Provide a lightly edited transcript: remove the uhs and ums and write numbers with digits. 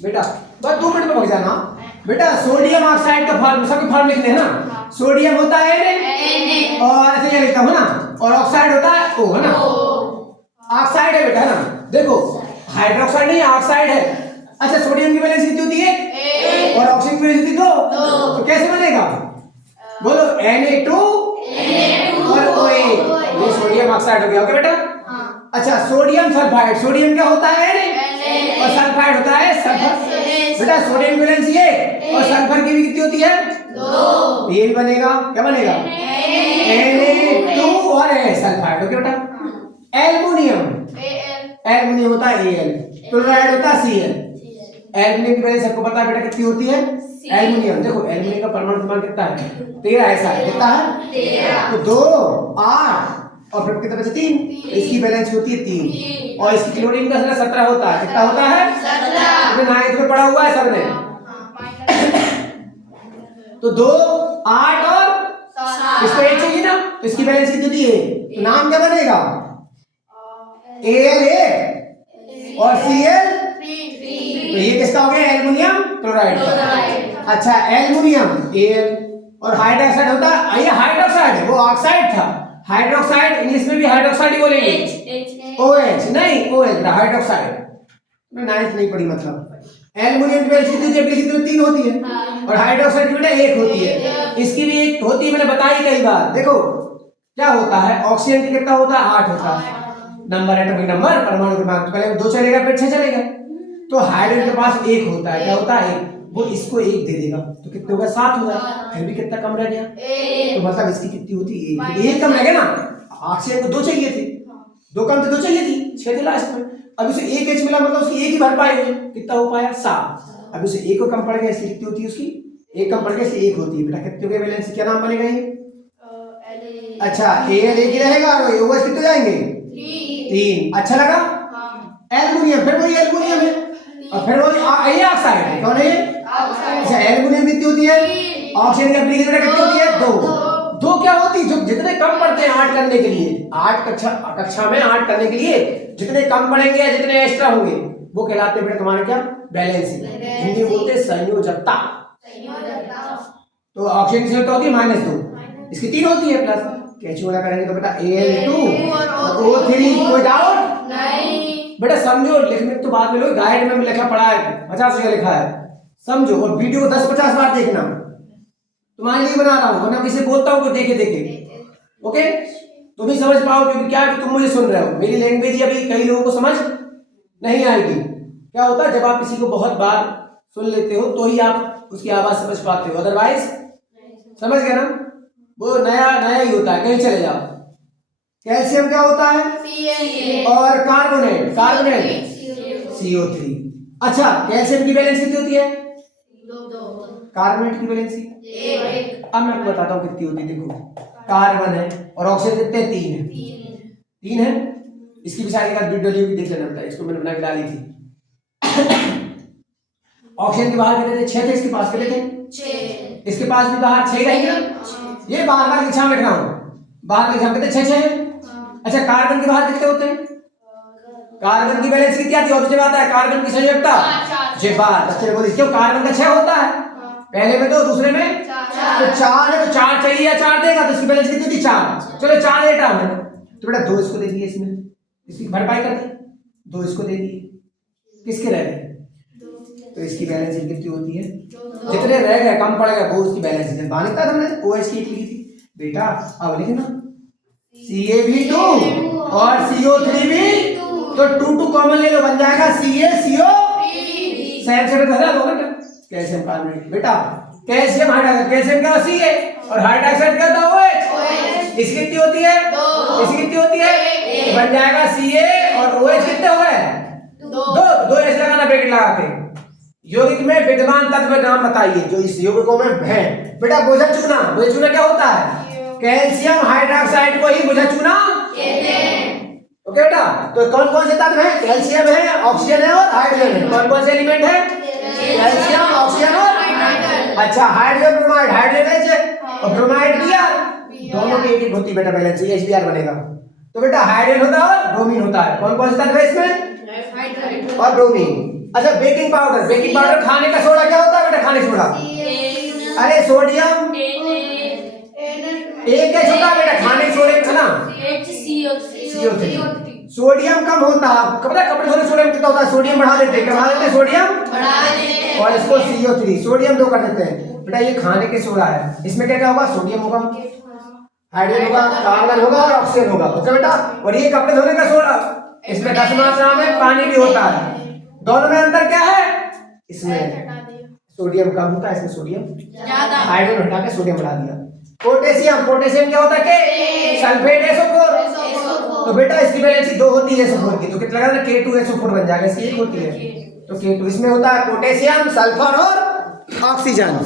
बेटा बस 2 मिनट में पहुंच जाना बेटा। सोडियम ऑक्साइड का फॉर्म सबके फॉर्म लिखते हैं ना। सोडियम होता है Na और ऐसे ये लिखता हूं ना, और ऑक्साइड होता है O है ना। ऑक्साइड है बेटा है ना। देखो हाइड्रोक्साइड नहीं ऑक्साइड है। अच्छा सोडियम की वैलेंसी कितनी होती है और ऑक्सीजन की वैलेंसी 2, तो कैसे बनेगा बोलो Na2 और OA, ये सोडियम ऑक्साइड हो गया। ओके बेटा। अच्छा सोडियम सल्फाइड, सोडियम क्या होता है Na और सल्फाइड होता है सल्फर। बेटा सोडियम की वैलेंसी 1 और सल्फर की भी कितनी होती है 2, ये भी बनेगा क्या बनेगा Na2 और A सल्फाइड। ओके बेटा। एल्युमिनियम, एल्युमिनियम होता है Al, क्लोराइड होता है Cl। एल्युमिनियम की वैलेंसी सबको पता है बेटा कितनी होती है। एल्युमिनियम देखो एल्युमिनियम का परमाणु क्रमांक कितना है 13 ऐसा है कितना है 13, तो 2 8 और फिर कितना बचे 3, इसकी वैलेंसी होती है 3 और इसकी क्लोरीन का 17 होता है। कितना होता है 17, तो 9th में पढ़ा हुआ है सबने। तो 2 8 और 7 इसको एक चाहिए ना, तो इसकी वैलेंसी कितनी होती है, तो नाम क्या बनेगा Al8 और Cl, तो ये किसका हो गया एल्युमिनियम क्लोराइड का। अच्छा एल्युमिनियम Al और हाइड्रोक्साइड होता है, ये हाइड्रोक्साइड है वो ऑक्साइड था। हाइड्रोक्साइड इंग्लिश में भी हाइड्रोक्साइड ही बोलेंगे OH नहीं OH हाइड्रोक्साइड। मैं 9th नहीं पढ़ी मतलब। एल्युमिनियम की वैलेंसी कितनी 3 होती है और हाइड्रोक्साइड की बेटा 1 होती है। इसकी भी 1 होती है, मैंने बताई कई बार। देखो क्या होता है ऑक्सीजन की कितना होता है 8 होता है नंबर, एटॉमिक नंबर परमाणु क्रमांक। तो पहले 2 चलेगा फिर 6 चलेगा। तो हाइड्रोजन के पास 1 होता है, क्या होता है 1, वो इसको 1 दे देगा तो कितने होगा 7 होगा। फिर भी कितना कम रह गया, तो मतलब इसकी कितनी होती है 1 कम रह गया ना। ऑक्सीजन को 2 चाहिए थे, 2 कम थे 2 चाहिए थी 6 थे लास्ट में। अब इसे 1 H मिला मतलब उसकी 1 ही भरपाई हुई, कितना हो पाया 7। अब उसे 1 को कम पड़ गया इसलिए कितनी होती है उसकी 1 कम पड़ गया इसलिए 1 होती है। बेटा कितने हो गए वैलेंसी, क्या नाम बनेगा ये अच्छा Al 1 ही रहेगा और OH कितने जाएंगे 3। अच्छा लगा। एल्युमिनियम फिर वही एल्युमिनियम है और फिर वही ये ऑक्साइड है, कौन है ये अच्छा एल्युमिनियम कितनी होती है ऑक्सीजन की एप्लीकेशन कितनी होती है 2 क्या होती है, जो जितने कम पड़ते हैं 8 करने के लिए 8 कक्षा में 8 करने के लिए जितने कम पड़ेंगे या जितने एक्स्ट्रा होंगे वो कहलाते हैं बेटा तुम्हारे क्या वैलेंसी। हिंदी में बोलते हैं संयोजकता। तो ऑक्सीजन की संयोजकता होती है -2, इसकी 3 होती है प्लस। कैंची वाला करेंगे तो बेटा Al2 और O3, कोई डाउट नहीं बेटा। समझो लिखने तो बाद में लो, गाइड में भी लिखा पड़ा है 50 जगह लिखा है समझो, और वीडियो 10-50 बार देखना। तुम्हारे लिए बना रहा हूँ वरना किसी बोलता हूँ देखे देखे। ओके तुम भी समझ पाओ क्योंकि क्या तुम मुझे सुन रहे हो, मेरी लैंग्वेज अभी कई लोगों को समझ नहीं आएगी। क्या होता है जब आप किसी को बहुत बार सुन लेते हो तो ही आप उसकी आवाज समझ पाते हो, अदरवाइज समझ गए ना वो नया नया ही होता है, कहीं चले जाओ। कैल्शियम क्या होता है और कार्बोनेट CO3। अच्छा कैल्शियम की वैलेंसी कितनी होती है 2, कार्बोनेट की वैलेंसी 1। अब मैं आपको बताता हूँ कितनी होती है। देखो कार्बन है और ऑक्सीजन कितने 3 है 3 है। इसकी भी सारी का वीडियो भी देख लेना पड़ता है, इसको मैंने बना के डाली थी। ऑक्सीजन के बाहर कितने थे 6 थे, इसके पास कितने थे 6, इसके पास भी बाहर 6 रहेंगे। ये बार-बार एग्जाम लिख रहा हूं, बाहर एग्जाम कितने 6 है। अच्छा कार्बन के बाहर कितने होते हैं, कार्बन की वैलेंसी कितनी आती है, ऑब्जेक्टिव आता है कार्बन की संयोजकता जे बार। बच्चे बोले क्यों कार्बन का 6 होता है, पहले में 2 दूसरे में 4, तो 4 है तो 4 चाहिए या 4 देगा तो इसकी वैलेंसी कितनी थी 4। चलो 4 लेटा है तो बेटा 2 इसको दे दिए, इसमें इसकी भरपाई कर दी 2 इसको दे दिए, किसके रह गए तो इसकी वैलेंसी कितनी होती है जितने रह गए कम पड़ गया वो उसकी वैलेंसी मानता हमने OH की लिखी थी बेटा। अब लिखना Ca भी 2 और CO3 भी, तो 2 कॉमन ले लो बन जाएगा CaCO3। से बता दो बेटा कैल्शियम कार्बोनेट बेटा कैल्शियम हाइड्रोक्साइड, कैल्शियम क्या C और हाइड्रोक्साइड क्या होता है OH। इसकी कितनी होती है 2, इसकी कितनी होती है बन जाएगा Ca और OH कितने हो गए 2 ऐसे लगाना ब्रैकेट लगा के। यौगिक में विद्यमान तत्व का नाम बताइए जो इस यौगिकों में है बेटा। भोजन चूना, भोजन चूना क्या होता है कैल्शियम हाइड्रोक्साइड को ही भोजन चूना कहते हैं। ओके बेटा तो कौन कौन से तत्व हैं कैल्शियम है, ऑक्सीजन है और हाइड्रोजन है। कौन कौन से एलिमेंट है कैल्शियम, ऑक्सीजन और हाइड्रोजन। अच्छा हाइड्रोजन ब्रोमाइड, हाइड्रोजन है और ब्रोमाइड भी दोनों की एक होती बेटा वैलेंसी HBr बनेगा। तो बेटा हाइड्रोजन होता है और ब्रोमीन होता है। कौन कौन से तत्व है इसमें और ब्रोमीन। अच्छा बेकिंग पाउडर खाने का सोडा क्या होता है बेटा? खाने सोडा। अरे सोडियम एक है छोटा बेटा, खाने सोडे का ना CO3। सोडियम कम होता है, कपड़े धोने सोडियम कितना होता है? सोडियम बढ़ा देते हैं, क्या बढ़ा देते हैं? सोडियम और इसको CO3 सोडियम 2 कर देते हैं बेटा। ये खाने के सोडा है, इसमें क्या क्या होगा? सोडियम होगा, हाइड्रोजन होगा, कार्बन होगा और ऑक्सीजन होगा। ओके बेटा। और ये कपड़े धोने का सोडा, इसमें 10 मात्रा में पानी भी होता है। दोनों में अंतर क्या है? इसमें सोडियम कम होता है, इसमें सोडियम ज्यादा, हाइड्रोजन हटा के सोडियम बढ़ा दिया। पोटेशियम क्या होता है? के सल्फेट SO4। तो बेटा इसकी वैलेंसी 2 होती है SO4 की, तो कितना लगाना? K2SO4 बन जाएगा, इसकी 1 होती है। तो K2 इसमें होता है पोटेशियम, सल्फर और ऑक्सीजन।